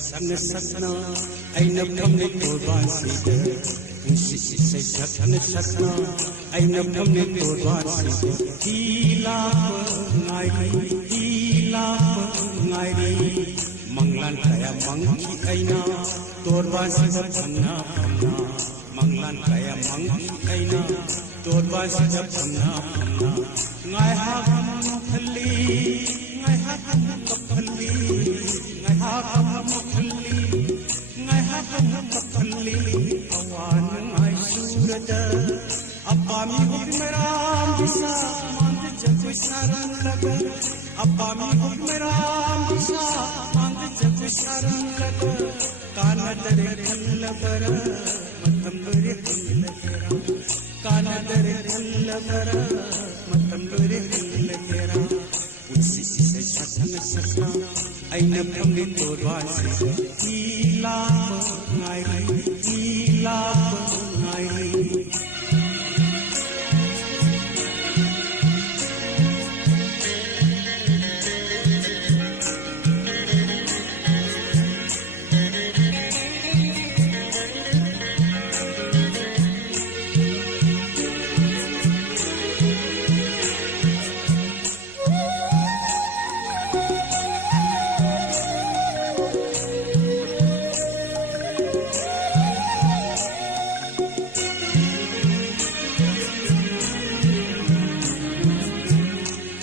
sakna sakna aina phamne torban sida unsi sai sakna sakna aina phamne torban sida hila ngai manglan kaya mangki aina torban sida phamna manglan kaya mangki aina torban sida phamna ngai ha khali ngai ha khali ngai ha khali awan ngai surada apami hukmeram bisa mand jag saran laga apami hukmeram bisa mand jag saran laga kana dare khalla bara matam dare khalla kera kana dare khalla bara matam dare khalla kera unsi sai sakna sakna aina phamne torban sida hila ngai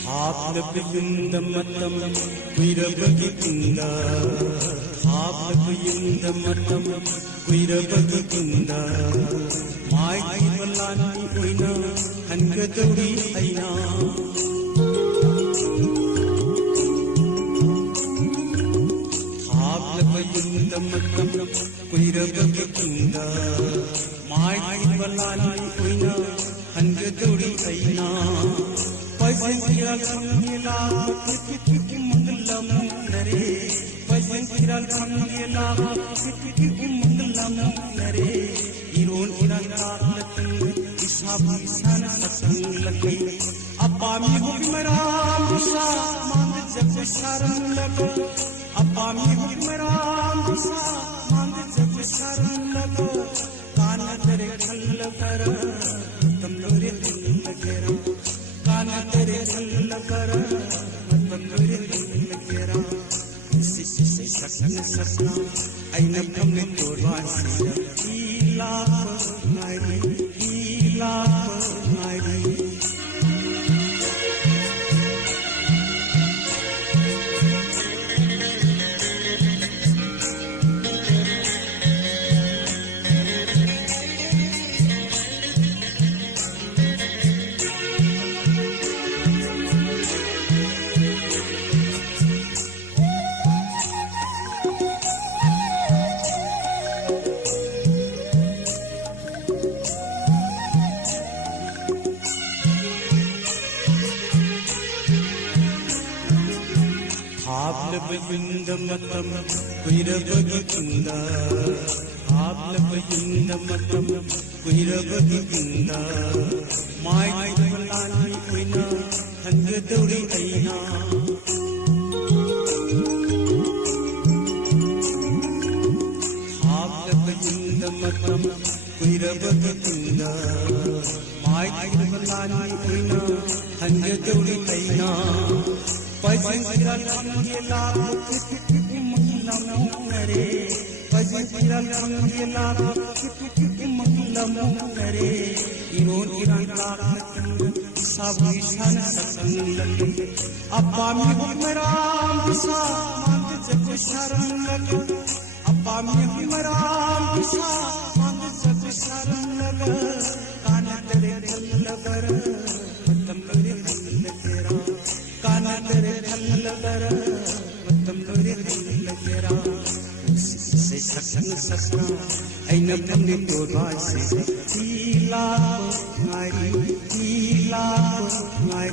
Habla matam kuira bagi kunda habla matam kuira bagi kunda mai balani oina hanga dori aina habla matam kuira bagi kunda mai balani oina hanga dori aina Pajankiral khangela kiti mangalam nare Pajankiral khangela kiti mangalam nare Iron iranga latin ishab isan satang lagi Apami hukmeram bisa mand jag saran laga Apami hukmeram bisa mand jag saran laga Kana dare khalla kara tamlore khalla kera kana tere khalla kara matam dore khalla kera si sakna sakna aina phamne torban sida hila ngai habla matam kuira bagi kunda habla matam kuira bagi kunda mai balani oina hanga dori aina habla matam kuira bagi kunda mai balani oina hanga dori aina Pajankiral khangela kiti mangalam nare Pajankiral khangela kiti mangalam nare Iron iranga latin ishab isan satang lagi Apami hukmeram bisa mand jag saran laga Apami hukmeram bisa mand jag saran laga Kana dare khalla bara matam dore khalla kera kana tere khalla kara matam dore khalla kera sai sakna sakna aina phamne torban sida hila ngai